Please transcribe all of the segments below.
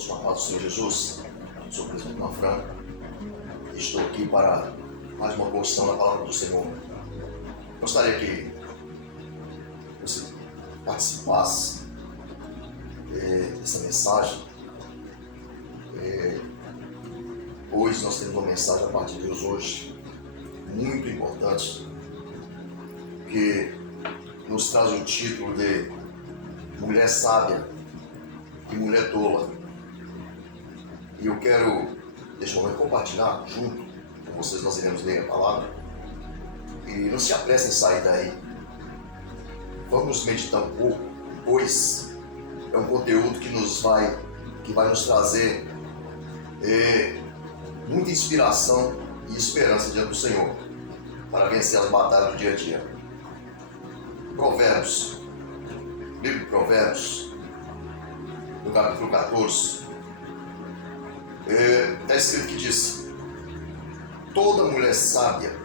todos com a paz do Senhor Jesus. Sou o Presidente Manfran e estou aqui para mais uma porção da palavra do Senhor. Gostaria que você participasse dessa mensagem. Hoje nós temos uma mensagem a partir de Deus hoje muito importante, que nos traz o título de Mulher Sábia e Mulher Tola. E eu quero, neste momento, compartilhar junto com vocês. Nós iremos ler a palavra. E não se apressem em sair daí. Vamos meditar um pouco, pois é um conteúdo que vai nos trazer muita inspiração e esperança diante do Senhor para vencer as batalhas do dia a dia. Provérbios, livro de Provérbios, no capítulo 14, está escrito que diz: toda mulher sábia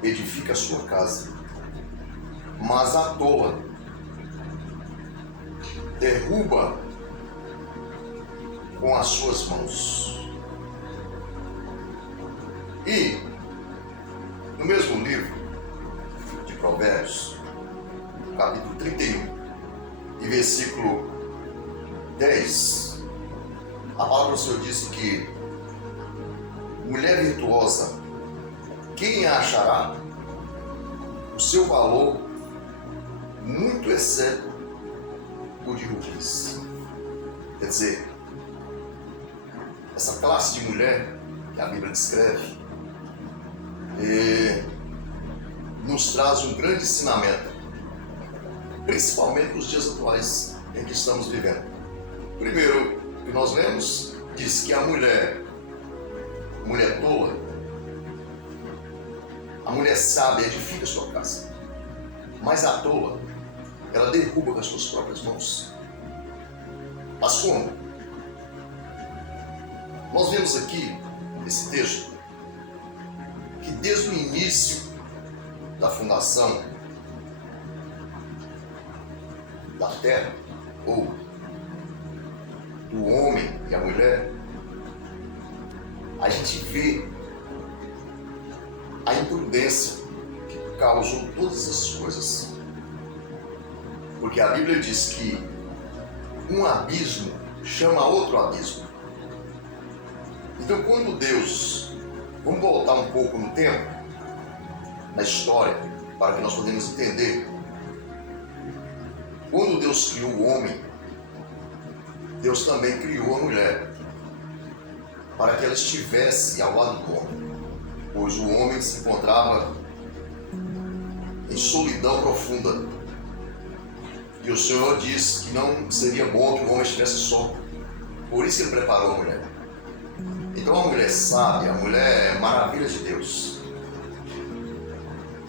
edifica a sua casa, mas a tola derruba com as suas mãos. E no mesmo livro de Provérbios, capítulo 31 e versículo 10, a palavra do Senhor disse que mulher virtuosa, quem a achará? O seu valor muito excede o de rubis. Quer dizer, essa classe de mulher que a Bíblia descreve nos traz um grande ensinamento, principalmente nos dias atuais em que estamos vivendo. Primeiro, o que nós lemos diz que a mulher tola, a mulher sábia edifica a sua casa, mas a tola, ela derruba com as suas próprias mãos. Mas como? Nós vemos aqui, nesse texto, que desde o início da fundação da terra, ou do homem e a mulher, a gente vê a imprudência que causou todas essas coisas. Porque a Bíblia diz que um abismo chama outro abismo. Então, quando Deus, vamos voltar um pouco no tempo, na história, para que nós podemos entender. Quando Deus criou o homem, Deus também criou a mulher, para que ela estivesse ao lado do homem, pois o homem se encontrava em solidão profunda. E o Senhor disse que não seria bom que o homem estivesse só. Por isso Ele preparou a mulher. Então a mulher sábia, a mulher maravilha de Deus,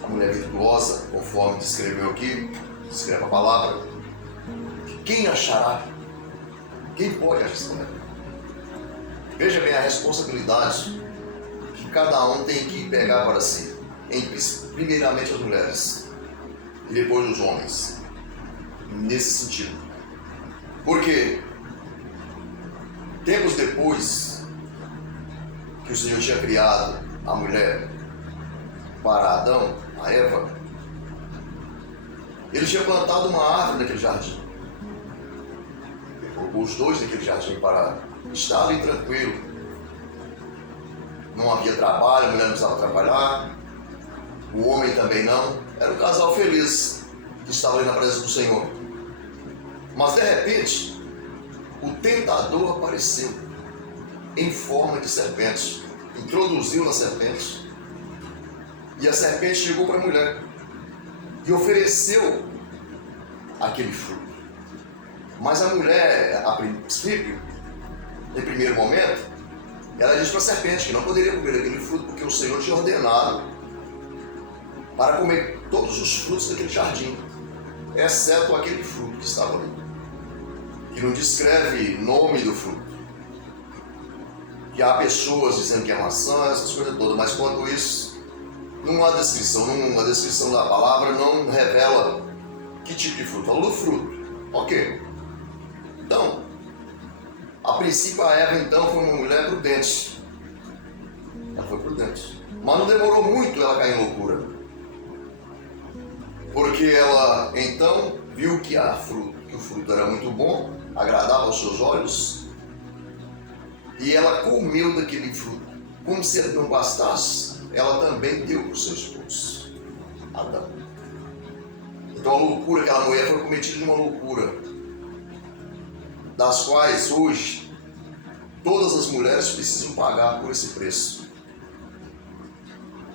a mulher virtuosa, conforme descreveu aqui, descreve a palavra, quem achará? Quem pode responder? Veja bem a responsabilidade que cada um tem que pegar para si, primeiramente as mulheres e depois os homens, nesse sentido. Porque tempos depois que o Senhor tinha criado a mulher para Adão, a Eva, Ele tinha plantado uma árvore naquele jardim. Ele colocou os dois naquele jardim para estar ali tranquilo. Não havia trabalho, a mulher não precisava trabalhar, o homem também não. Era um casal feliz que estava ali na presença do Senhor. Mas de repente, o tentador apareceu em forma de serpente, introduziu na serpente, e a serpente chegou para a mulher e ofereceu aquele fruto. Mas a mulher, a princípio, em primeiro momento, ela disse para a serpente que não poderia comer aquele fruto porque o Senhor tinha ordenado para comer todos os frutos daquele jardim, exceto aquele fruto que estava ali, que não descreve nome do fruto. Que há pessoas dizendo que é maçã, essas coisas todas, mas quanto isso, não há descrição, a descrição da palavra não revela que tipo de fruto. Falou do fruto, ok. Então, a princípio, a Eva, então, foi uma mulher prudente. Ela foi prudente. Mas não demorou muito ela cair em loucura. Porque ela, então, viu que o fruto era muito bom, agradava aos seus olhos, e ela comeu daquele fruto. Como se não bastasse, ela também deu para o seu esposo, Adão. Então a loucura, aquela mulher foi cometida de uma loucura, das quais hoje todas as mulheres precisam pagar por esse preço.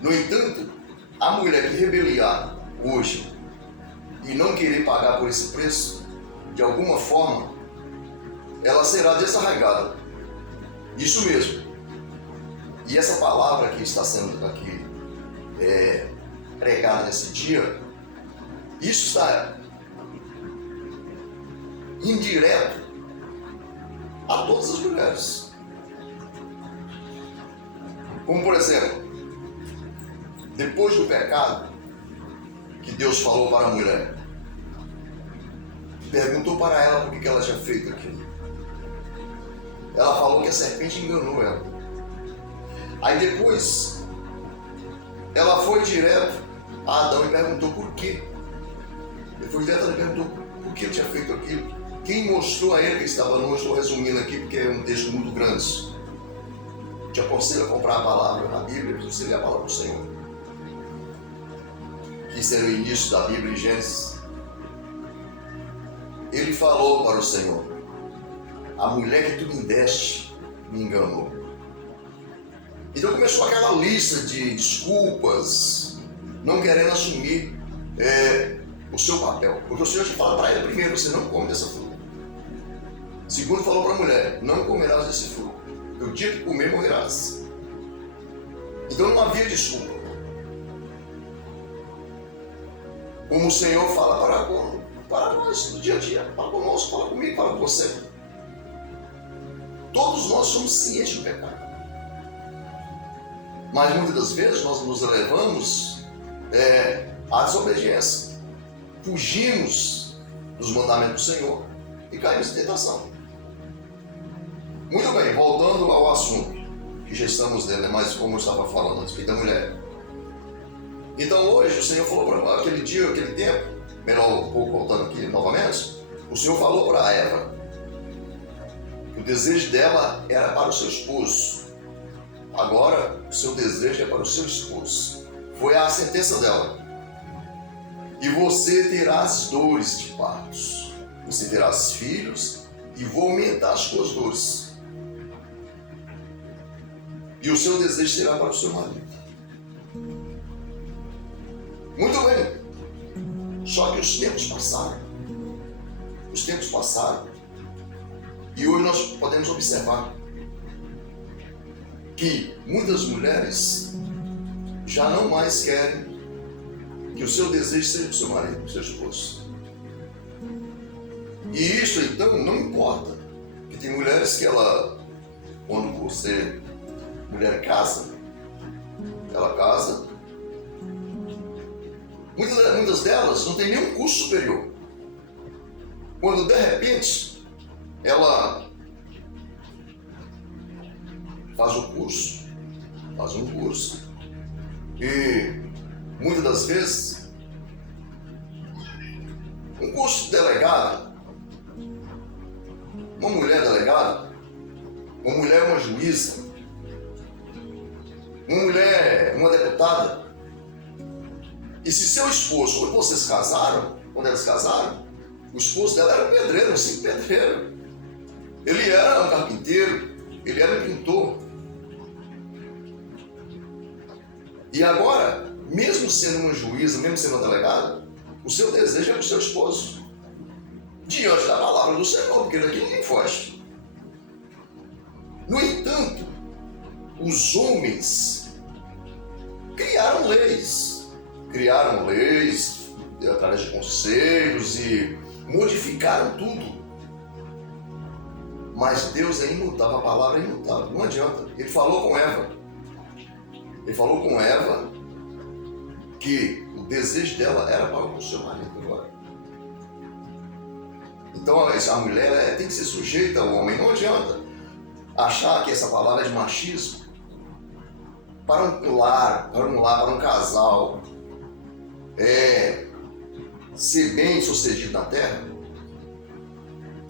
No entanto, a mulher que rebeliar hoje e não querer pagar por esse preço, de alguma forma, ela será desarraigada. Isso mesmo. E essa palavra que está sendo aqui pregada nesse dia, isso está indireto a todas as mulheres. Como por exemplo, depois do pecado que Deus falou para a mulher, perguntou para ela por que ela tinha feito aquilo. Ela falou que a serpente enganou ela. Aí depois ela foi direto a Adão e perguntou por quê. Depois direto ela perguntou por que ele tinha feito aquilo. Quem mostrou a ele que estava nu, eu estou resumindo aqui porque é um texto muito grande. Te aconselho a comprar a palavra na Bíblia, para você ler a palavra do Senhor. Que será o início da Bíblia em Gênesis. Ele falou para o Senhor: a mulher que tu me deste me enganou. Então começou aquela lista de desculpas, não querendo assumir o seu papel. Porque o Senhor tinha falado para ele: primeiro, você não come dessa fruta. Segundo, falou para a mulher: não comerás desse fruto. O dia que comer, morrerás. Então não havia desculpa. Como o Senhor fala para nós no dia a dia, fala conosco, fala comigo, fala com você. Todos nós somos cientes do pecado. Mas muitas das vezes nós nos elevamos à desobediência. Fugimos dos mandamentos do Senhor e caímos em tentação. Muito bem, voltando ao assunto que já estamos dentro, mas como eu estava falando a respeito da mulher. Então hoje o Senhor falou para aquele dia, aquele tempo, melhor um pouco voltando aqui novamente, o Senhor falou para Eva que o desejo dela era para o seu esposo. Agora o seu desejo é para o seu esposo. Foi a sentença dela. E você terá as dores de partos. Você terá os filhos e vou aumentar as suas dores. E o seu desejo será para o seu marido. Muito bem. Só que os tempos passaram. Os tempos passaram. E hoje nós podemos observar que muitas mulheres já não mais querem que o seu desejo seja o seu marido, o seu esposo. E isso então não importa. Porque tem mulheres que quando você, mulher casa, ela casa, muitas delas não tem nenhum curso superior. Quando de repente ela faz um curso, e muitas das vezes um curso de delegado, uma mulher delegada, uma mulher uma juíza, uma mulher uma deputada. E se seu esposo, quando vocês casaram, quando elas casaram, o esposo dela era um pedreiro, um simples pedreiro. Ele era um carpinteiro, ele era um pintor. E agora, mesmo sendo uma juíza, mesmo sendo uma delegada, o seu desejo é para o seu esposo. Diante da palavra do Senhor, porque daqui ninguém foge. No entanto, os homens criaram leis através de conselhos e modificaram tudo. Mas Deus é imutável, a palavra é imutável, não adianta. Ele falou com Eva que o desejo dela era para o seu marido agora. Então a mulher tem que ser sujeita ao homem, não adianta. achar que essa palavra é de machismo, para um lar, para um casal ser bem sucedido na terra,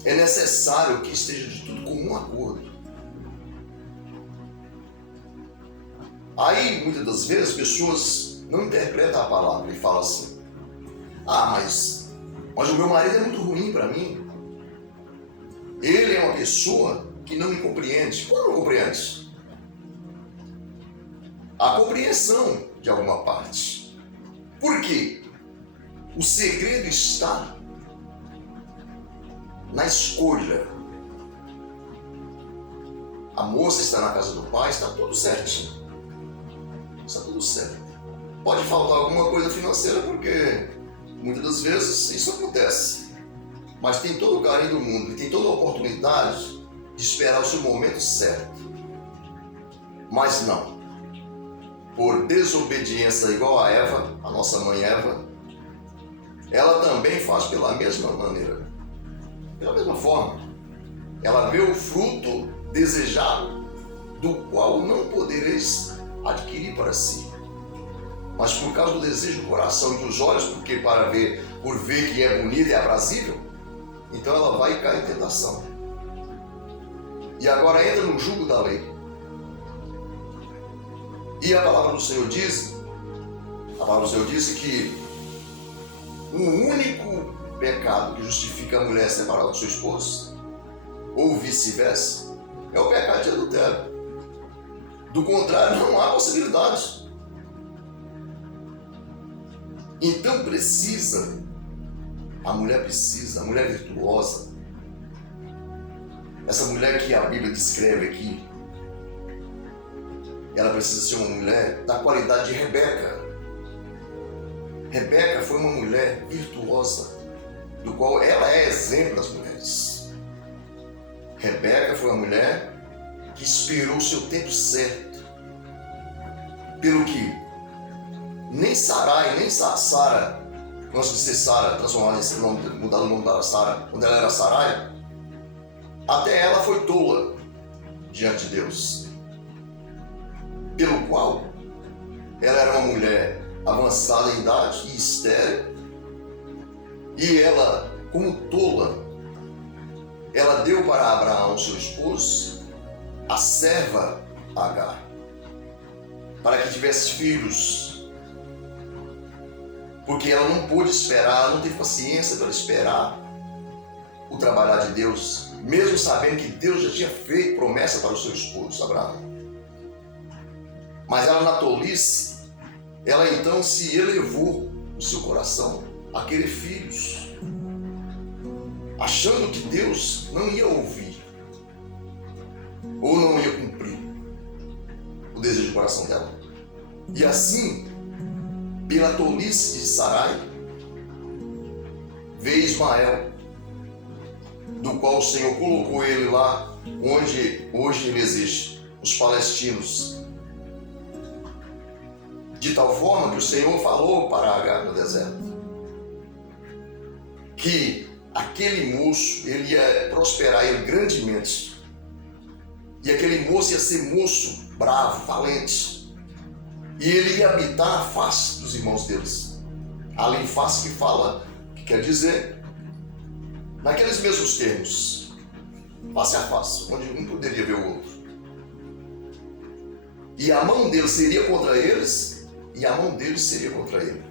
é necessário que esteja de tudo comum acordo. Aí, muitas das vezes, as pessoas não interpretam a palavra e falam assim: mas o meu marido é muito ruim para mim. Ele é uma pessoa que não me compreende. Como não compreende? A compreensão de alguma parte. Por quê? O segredo está na escolha. A moça está na casa do pai, está tudo certinho. Está tudo certo. Pode faltar alguma coisa financeira, porque muitas das vezes isso acontece. Mas tem todo o carinho do mundo e tem toda a oportunidade de esperar o seu momento certo. Mas não. Por desobediência igual a Eva, a nossa mãe Eva, ela também faz pela mesma maneira. Pela mesma forma. Ela vê o fruto desejado, do qual não podereis adquirir para si. Mas por causa do desejo do coração e dos olhos, por ver que é bonita e aprazível, então ela vai cair em tentação. E agora entra no jugo da lei. E a palavra do Senhor diz que o único pecado que justifica a mulher separada do seu esposo, ou vice-versa, é o pecado de adultério. Do contrário, não há possibilidade. Então a mulher virtuosa, essa mulher que a Bíblia descreve aqui, ela precisa ser uma mulher da qualidade de Rebeca. Rebeca foi uma mulher virtuosa, do qual ela é exemplo das mulheres. Rebeca foi uma mulher que esperou o seu tempo certo, pelo que nem Sarai, nem Sara, antes de ser Sara, transformada nesse nome, mudado o nome da Sara, quando ela era Sarai, até ela foi tola diante de Deus, pelo qual ela era uma mulher avançada em idade e estéril, e ela, como tola, ela deu para Abraão, seu esposo, a serva Agar, para que tivesse filhos, porque ela não pôde esperar, ela não teve paciência para esperar o trabalhar de Deus, mesmo sabendo que Deus já tinha feito promessa para o seu esposo, Abraão. Mas ela, na tolice, ela então se elevou no seu coração a querer filhos, achando que Deus não ia ouvir ou não ia cumprir o desejo do coração dela. E assim, pela tolice de Sarai, veio Ismael, do qual o Senhor colocou ele lá onde hoje ele existe, os palestinos. De tal forma que o Senhor falou para Agar no deserto que aquele moço, ele ia prosperar ele grandemente. E aquele moço ia ser moço bravo, valente. E ele ia habitar a face dos irmãos deles. Ali em face que fala, que quer dizer, naqueles mesmos termos, face a face, onde um poderia ver o outro. E a mão deles seria contra eles, e a mão deles seria contra ele.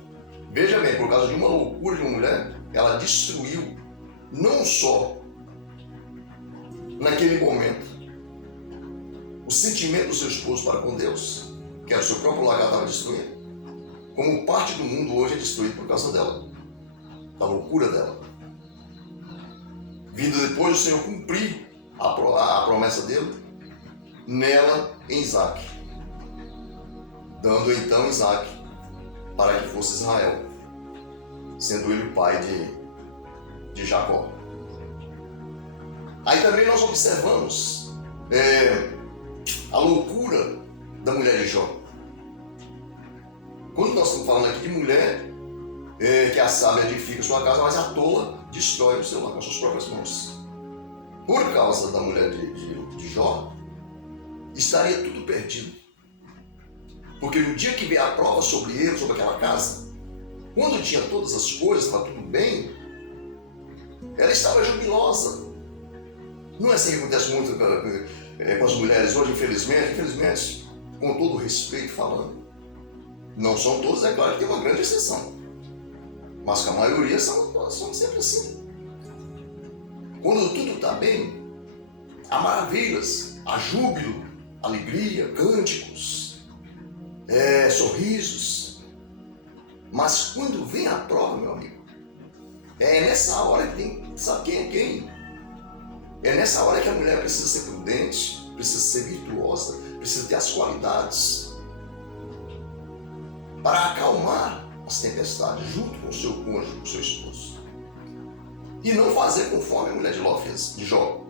Veja bem, por causa de uma loucura de uma mulher, ela destruiu, não só naquele momento, o sentimento do seu esposo para com Deus, que era o seu próprio lar que ela estava destruindo, como parte do mundo hoje é destruído por causa dela, da loucura dela. Vindo depois o Senhor cumprir a promessa dele nela, em Isaac, dando então Isaac para que fosse Israel, sendo ele o pai de Jacó. Aí também nós observamos a loucura da mulher de Jó. Quando nós estamos falando aqui de mulher que a sábia edifica sua casa, mas a tola destrói o seu lar com as suas próprias mãos. Por causa da mulher de Jó, estaria tudo perdido. Porque no dia que veio a prova sobre ele, sobre aquela casa, quando tinha todas as coisas, estava tudo bem, ela estava jubilosa. Não é assim que acontece muito com as mulheres hoje, infelizmente, com todo o respeito falando. Não são todas, é claro que tem uma grande exceção. Mas que a maioria são sempre assim. Quando tudo está bem, há maravilhas, há júbilo, alegria, cânticos, sorrisos. Mas quando vem a prova, meu amigo, é nessa hora que tem que saber quem é quem. É nessa hora que a mulher precisa ser prudente, precisa ser virtuosa, precisa ter as qualidades para acalmar as tempestades junto com o seu cônjuge, com o seu esposo. E não fazer conforme a mulher de Jó.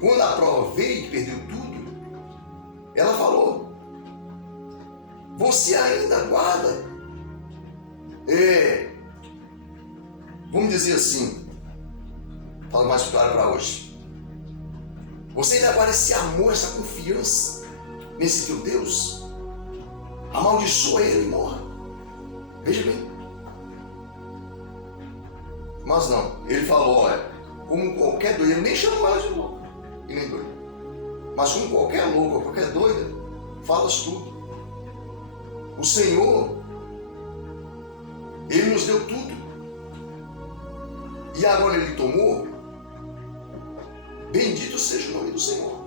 Quando a prova veio e perdeu tudo, ela falou: você ainda guarda, vamos dizer assim, fala mais claro para hoje, você ainda guarda esse amor, essa confiança nesse teu Deus? Amaldiçoa ele e morra. Veja bem. Mas não, ele falou, como qualquer doido, ele nem chamou ela de louco, e nem doido. Mas como qualquer louco, qualquer doida, falas tudo. O Senhor, Ele nos deu tudo. E agora Ele tomou. Bendito seja o nome do Senhor.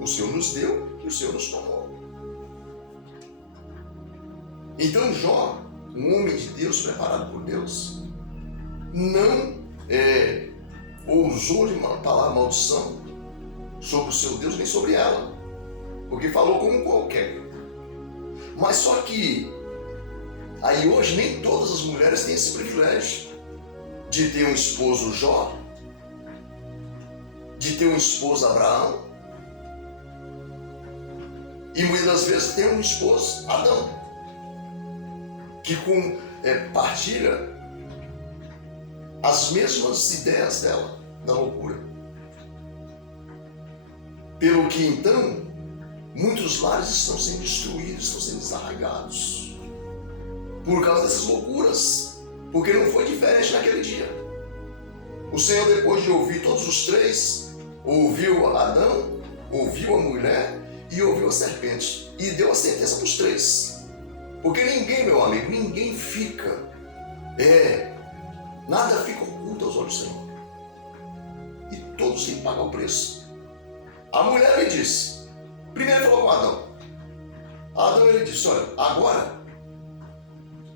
O Senhor nos deu e o Senhor nos tomou. Então Jó, um homem de Deus, preparado por Deus, não ousou de falar maldição sobre o seu Deus nem sobre ela, porque falou como qualquer. Mas só que aí hoje nem todas as mulheres têm esse privilégio de ter um esposo Jó, de ter um esposo Abraão, e muitas das vezes ter um esposo Adão, que partilha as mesmas ideias dela, da loucura. Pelo que então, muitos lares estão sendo destruídos, estão sendo desarraigados, por causa dessas loucuras, porque não foi diferente naquele dia. O Senhor, depois de ouvir todos os três, ouviu Adão, ouviu a mulher e ouviu a serpente, e deu a sentença para os três. Porque ninguém, meu amigo, ninguém fica, nada fica oculto aos olhos do Senhor. E todos têm que pagar o preço. A mulher lhe disse, primeiro falou com Adão. Adão ele disse, olha, agora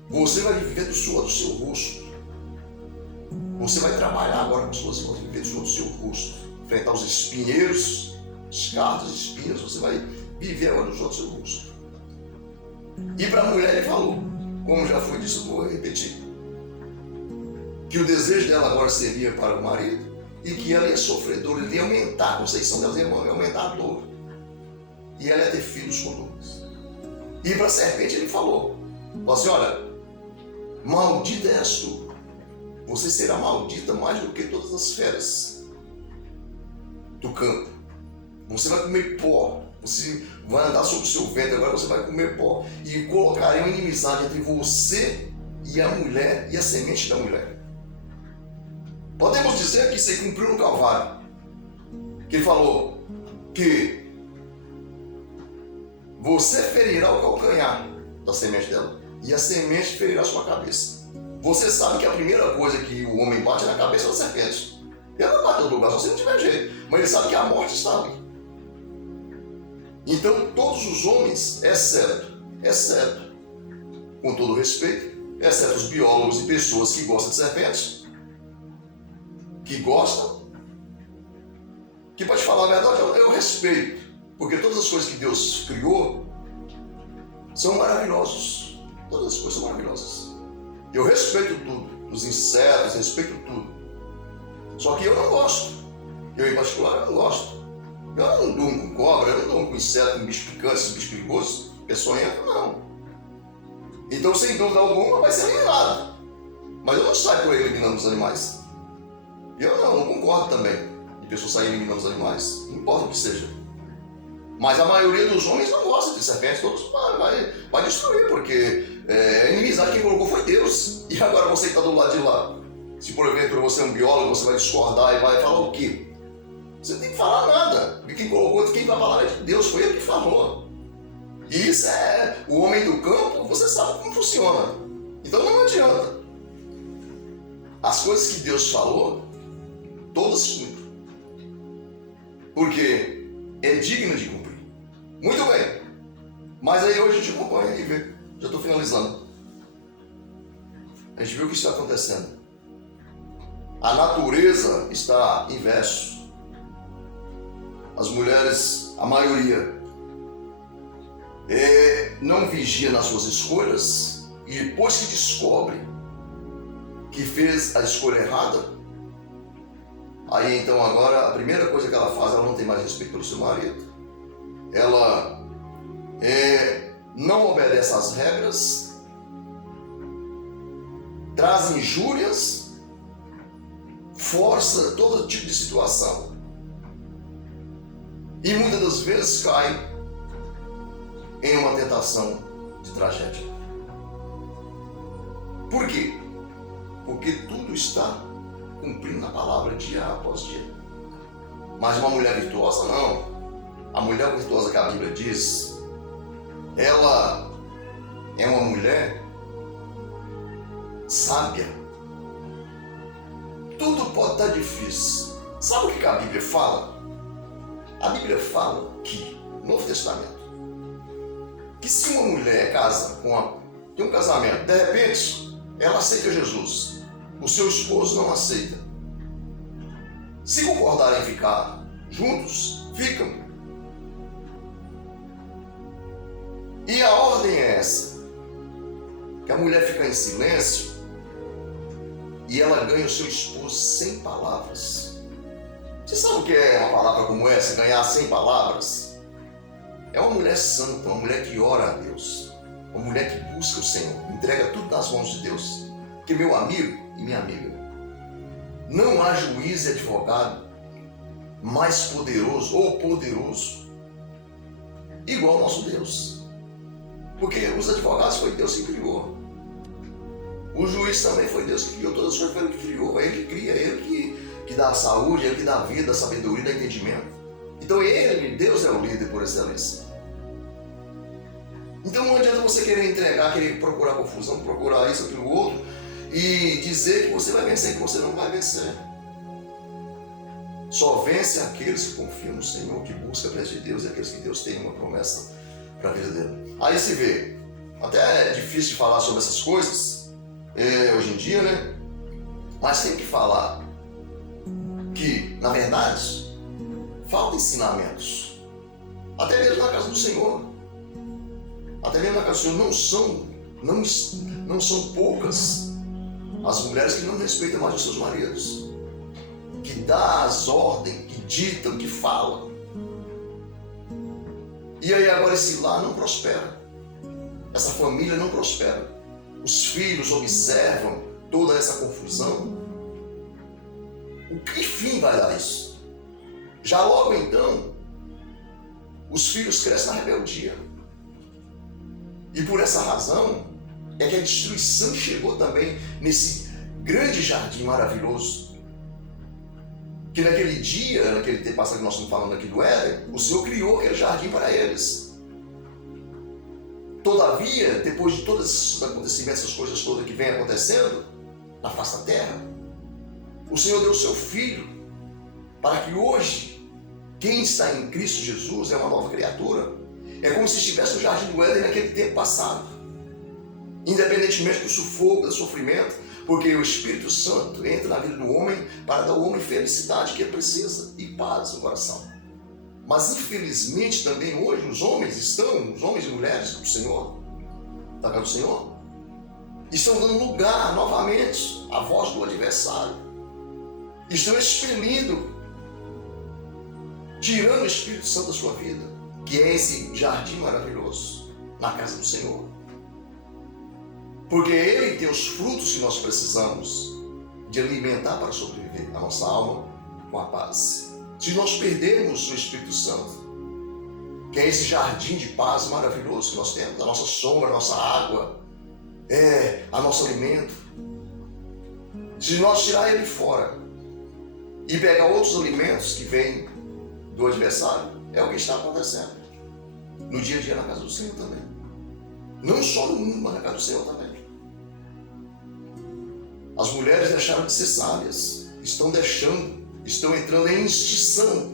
você vai viver do suor do seu rosto. Você vai trabalhar agora com suas mãos, viver do suor do seu rosto. Enfrentar os espinheiros, os cardos, os espinhos, você vai viver agora do suor do seu rosto. E para a mulher ele falou, como já foi dito, vou repetir, que o desejo dela agora seria para o marido e que ela ia sofrer dor, ele ia aumentar a conceição dela, ia aumentar a dor. E ela ia ter filhos com dores. E para a serpente ele falou assim, olha, maldita és tu, você será maldita mais do que todas as feras do campo. Você vai comer pó, você vai andar sobre o seu ventre, agora você vai comer pó. E colocarei uma inimizade entre você e a mulher e a semente da mulher. Podemos dizer que se cumpriu no Calvário. Que ele falou que você ferirá o calcanhar da semente dela e a semente ferirá a sua cabeça. Você sabe que a primeira coisa que o homem bate é na cabeça da serpente. Ele não bate em outro lugar, só se não tiver jeito. Mas ele sabe que a morte está ali. Então todos os homens, exceto, com todo respeito, exceto os biólogos e pessoas que gostam de serpentes, que gostam, que pode falar a verdade, eu respeito, porque todas as coisas que Deus criou são maravilhosas. Todas as coisas são maravilhosas. Eu respeito tudo, os insetos, respeito tudo. Só que eu não gosto. Eu, em particular, eu não gosto. Eu não durmo com cobra, eu não durmo com inseto, com bicho picante, bicho perigoso, peçonhento, não. Então, sem dúvida alguma, vai ser eliminado. Mas eu não saio por aí eliminando os animais. Eu não concordo também. pessoas saem eliminando os animais, não importa o que seja. Mas a maioria dos homens não gosta de serpentes, todos vai destruir, porque a inimizade quem colocou foi Deus. E agora você que está do lado de lá, se porventura você é um biólogo, você vai discordar e vai falar o quê? Você não tem que falar nada, porque quem colocou, quem vai falar é de Deus, foi ele que falou. E isso é o homem do campo, você sabe como funciona. Então não adianta. As coisas que Deus falou, todas cumprem. Porque é digno de cumprir. Muito bem. Mas aí hoje a gente acompanha e vê. Já estou finalizando. A gente viu o que está acontecendo. A natureza está inverso. As mulheres, a maioria, não vigia nas suas escolhas e depois que descobre que fez a escolha errada, aí então agora a primeira coisa que ela faz, ela não tem mais respeito pelo seu marido, ela não obedece às regras, traz injúrias, força todo tipo de situação e muitas das vezes cai em uma tentação de tragédia. Por quê? Porque tudo está cumprindo na palavra dia após dia. Mas uma mulher virtuosa não. A mulher virtuosa que a Bíblia diz, ela é uma mulher sábia. Tudo pode estar difícil. Sabe o que a Bíblia fala? A Bíblia fala que, no Novo Testamento, que se uma mulher tem um casamento, de repente, ela aceita Jesus, o seu esposo não aceita. Se concordarem em ficar juntos, ficam. E a ordem é essa, que a mulher fica em silêncio e ela ganha o seu esposo sem palavras. Você sabe o que é uma palavra como essa, ganhar sem palavras? É uma mulher santa, uma mulher que ora a Deus, uma mulher que busca o Senhor, entrega tudo nas mãos de Deus. Porque meu amigo e minha amiga, não há juiz e advogado mais poderoso ou poderoso igual ao nosso Deus. Porque os advogados foi Deus que criou. O juiz também foi Deus que criou, todas as coisas foi Ele que criou, é Ele que cria, é Ele que dá a saúde, é Ele que dá a vida, a sabedoria, o entendimento. Então Deus é o líder por excelência. Então não adianta você querer entregar, querer procurar confusão, procurar isso, aquilo, outro, e dizer que você vai vencer, que você não vai vencer. Só vence aqueles que confiam no Senhor, que buscam a presença de Deus e aqueles que Deus tem uma promessa para a vida dele. Aí se vê, até é difícil de falar sobre essas coisas, hoje em dia, né? Mas tem que falar que, na verdade, falta ensinamentos. Até mesmo na casa do Senhor. Até mesmo na casa do Senhor não são poucas as mulheres que não respeitam mais os seus maridos. Que dá as ordens, que ditam, que falam. E aí agora esse lar não prospera. Essa família não prospera. Os filhos observam toda essa confusão. O que fim vai dar isso? Já logo então, os filhos crescem na rebeldia. E por essa razão, é que a destruição chegou também nesse grande jardim maravilhoso. Que naquele dia, naquele tempo passado que nós estamos falando aqui do Éden, o Senhor criou aquele jardim para eles. Todavia, depois de todos esses acontecimentos, essas coisas todas que vêm acontecendo na face da terra, o Senhor deu o seu Filho para que hoje, quem está em Cristo Jesus é uma nova criatura. É como se estivesse no jardim do Éden naquele tempo passado. Independentemente do sufoco, do sofrimento, porque o Espírito Santo entra na vida do homem para dar ao homem felicidade que ele precisa e paz no coração. Mas infelizmente também hoje os homens e mulheres do Senhor, da casa do Senhor, estão dando lugar novamente à voz do adversário. Estão expelindo, tirando o Espírito Santo da sua vida, que é esse jardim maravilhoso na casa do Senhor. Porque Ele tem os frutos que nós precisamos de alimentar para sobreviver a nossa alma com a paz. se nós perdermos o Espírito Santo, que é esse jardim de paz maravilhoso que nós temos, a nossa sombra, a nossa água, a nosso alimento, se nós tirar ele fora e pegar outros alimentos que vêm do adversário, é o que está acontecendo no dia a dia na casa do Senhor também. Não só no mundo, mas na casa do Senhor também. As mulheres deixaram de ser sábias, estão entrando em extinção.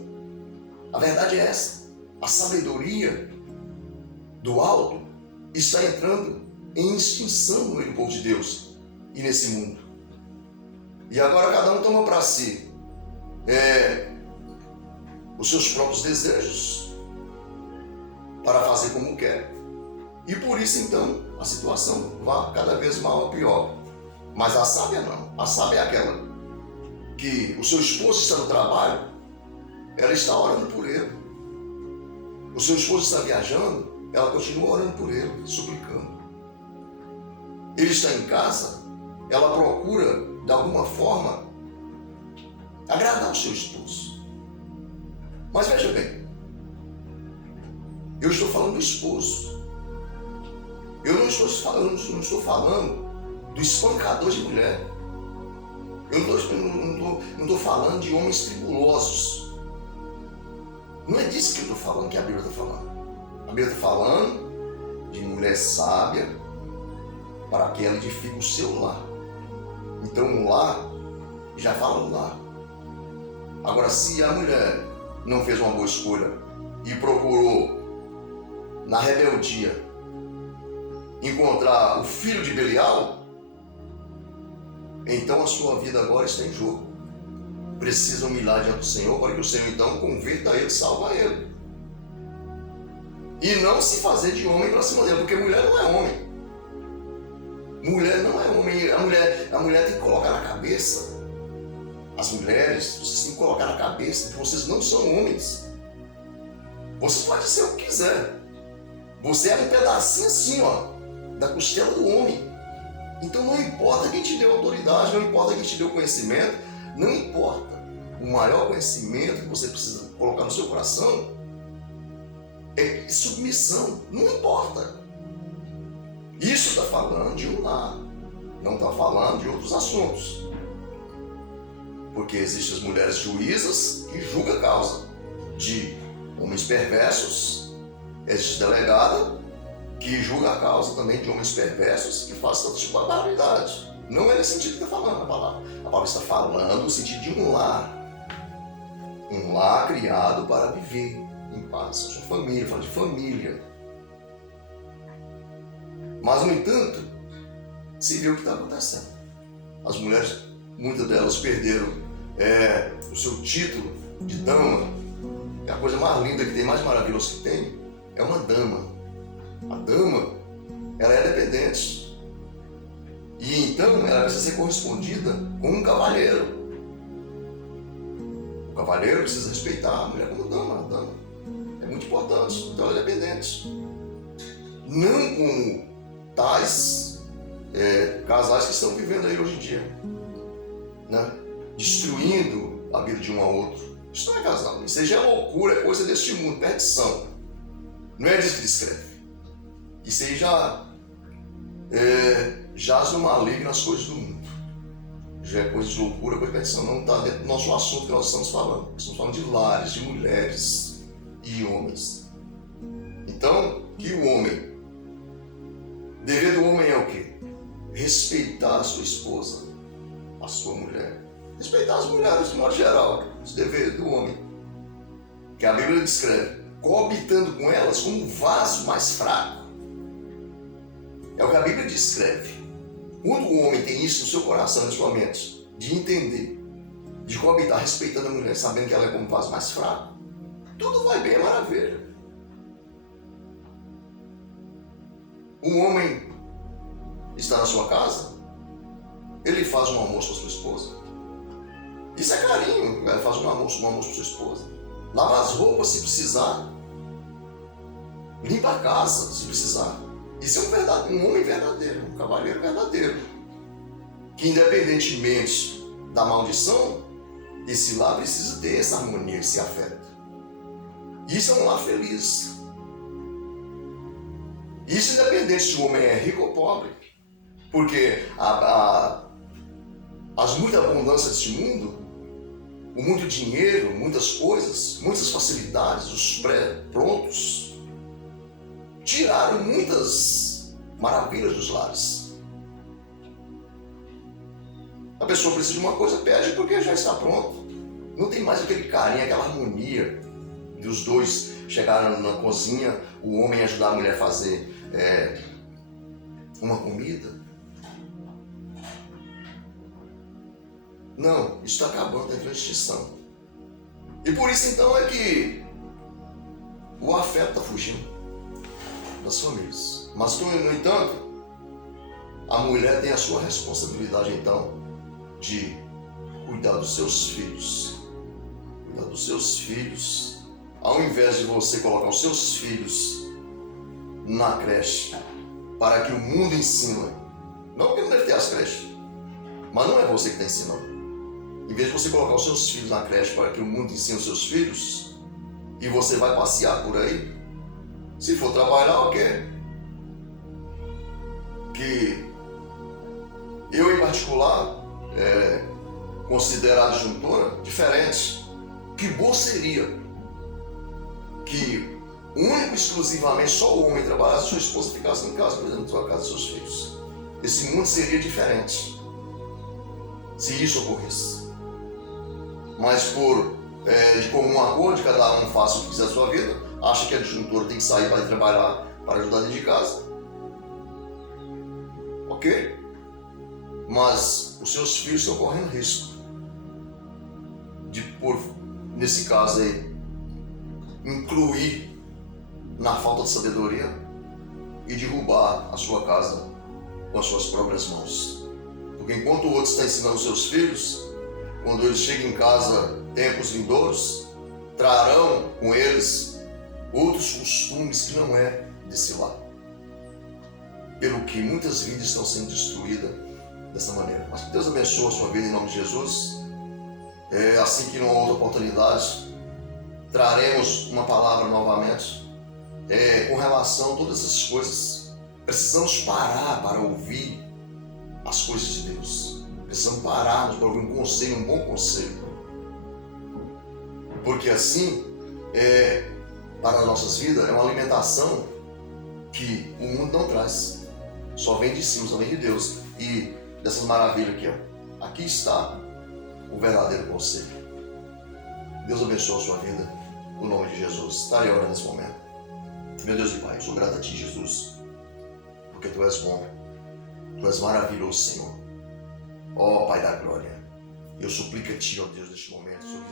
A verdade é essa. A sabedoria do alto está entrando em extinção no meio do povo de Deus e nesse mundo. E agora cada um toma para si os seus próprios desejos para fazer como quer. E por isso então a situação vai cada vez mal pior. Mas a sábia não. A sábia é aquela que o seu esposo está no trabalho, ela está orando por ele. O seu esposo está viajando, ela continua orando por ele, suplicando. Ele está em casa, ela procura, de alguma forma, agradar o seu esposo. Mas veja bem, eu estou falando do esposo. Eu não estou falando do espancador de mulher. Eu não estou falando de homens tribulosos. Não é disso que eu estou falando, que a Bíblia está falando. A Bíblia está falando de mulher sábia para que ela edifique o seu lar. Então o lar, já fala do lar. Agora, se a mulher não fez uma boa escolha e procurou, na rebeldia, encontrar o filho de Belial, então a sua vida agora está em jogo. Precisa humilhar diante do Senhor para que o Senhor então converta ele, salva ele. E não se fazer de homem para cima dele, porque mulher não é homem. Mulher não é homem. A mulher tem que colocar na cabeça. As mulheres, vocês têm que colocar na cabeça que vocês não são homens. Você pode ser o que quiser. Você é um pedacinho assim, ó, da costela do homem. Então não importa quem te deu autoridade, não importa quem te deu conhecimento, não importa. O maior conhecimento que você precisa colocar no seu coração é submissão. Não importa. Isso está falando de um lar, não está falando de outros assuntos. Porque existem as mulheres juízas que julgam a causa de homens perversos. Existe delegada que julga a causa também de homens perversos que fazem todo tipo de barbaridade. Não é nesse sentido que está falando a palavra. A palavra está falando no sentido de um lar. Um lar criado para viver em paz. Sua família, fala de família. Mas, no entanto, se vê o que está acontecendo. As mulheres, muitas delas perderam o seu título de dama. É a coisa mais linda que tem, mais maravilhosa que tem, é uma dama. A dama, ela é dependente. E então ela precisa ser correspondida com um cavalheiro. O cavalheiro precisa respeitar a mulher como dama. A dama é muito importante, então ela é dependente. Não como tais casais que estão vivendo aí hoje em dia, né? Destruindo a vida de um ao outro. Isso não é casal, isso aí já é loucura, é coisa deste mundo, perdição. Não é disso que descreve. Isso aí já jaz no maligno nas coisas do mundo. Já é coisa de loucura, coisa de perdição. Não está dentro do nosso assunto que nós estamos falando. Estamos falando de lares, de mulheres e homens. Então, que o homem, dever do homem é o quê? Respeitar a sua esposa, a sua mulher. Respeitar as mulheres de modo geral. Esse dever do homem. Que a Bíblia descreve. Coabitando com elas como um vaso mais fraco. É o que a Bíblia descreve. Quando o homem tem isso no seu coração, na sua mente, de entender, de coabitar respeitando a mulher, sabendo que ela é como um vaso mais fraco, tudo vai bem, é maravilha. Um homem está na sua casa, ele faz um almoço para sua esposa. Isso é carinho, ele faz um almoço para sua esposa. Lava as roupas se precisar. Limpa a casa se precisar. Isso é um homem verdadeiro, um cavalheiro verdadeiro. Que independentemente da maldição, esse lar precisa ter essa harmonia, esse afeto. Isso é um lar feliz. Isso independente se o homem é rico ou pobre. Porque as muitas abundâncias deste mundo, o muito dinheiro, muitas coisas, muitas facilidades, os pré-prontos, tiraram muitas maravilhas dos lares. A pessoa precisa de uma coisa, pede porque já está pronto. Não tem mais aquele carinho, aquela harmonia de os dois chegaram na cozinha, o homem ajudar a mulher a fazer uma comida. Não, isso está acabando, está em extinção. E por isso então é que o afeto está fugindo das famílias. Mas, no entanto, a mulher tem a sua responsabilidade então de cuidar dos seus filhos. Cuidar dos seus filhos. Ao invés de você colocar os seus filhos na creche para que o mundo ensine. Não que não deve ter as creches, mas não é você que está ensinando. Em vez de você colocar os seus filhos na creche para que o mundo ensine os seus filhos, e você vai passear por aí, se for trabalhar, ok. Que eu, em particular, considero a adjuntora diferente. Que bom seria que único, exclusivamente, só o homem trabalhasse, sua esposa ficasse em casa, cuidando da sua casa e seus filhos. Esse mundo seria diferente se isso ocorresse. Mas de comum acordo, cada um faça o que quiser da sua vida, acha que a adjuntora tem que sair para ir trabalhar, para ajudar dentro de casa. Ok? Mas os seus filhos estão correndo risco de, nesse caso aí, incluir na falta de sabedoria e derrubar a sua casa com as suas próprias mãos. Porque enquanto o outro está ensinando os seus filhos, quando eles chegam em casa, tempos vindouros, trarão com eles outros costumes que não é desse lado. Pelo que muitas vidas estão sendo destruídas dessa maneira. Mas que Deus abençoe a sua vida em nome de Jesus. Assim que numa outra oportunidade traremos uma palavra novamente com relação a todas essas coisas. Precisamos parar para ouvir as coisas de Deus. Precisamos pararmos para ouvir um conselho, um bom conselho. Porque assim, para as nossas vidas, é uma alimentação que o mundo não traz. Só vem de cima, só vem de Deus. E dessas maravilhas aqui, ó. Aqui está o verdadeiro conselho. Deus abençoe a sua vida, no nome de Jesus. Estarei orando nesse momento. Meu Deus e Pai, eu sou grato a Ti, Jesus, porque Tu és bom, Tu és maravilhoso, Senhor. Ó Pai da glória, eu suplico a Ti, ó Deus, neste momento, Senhor,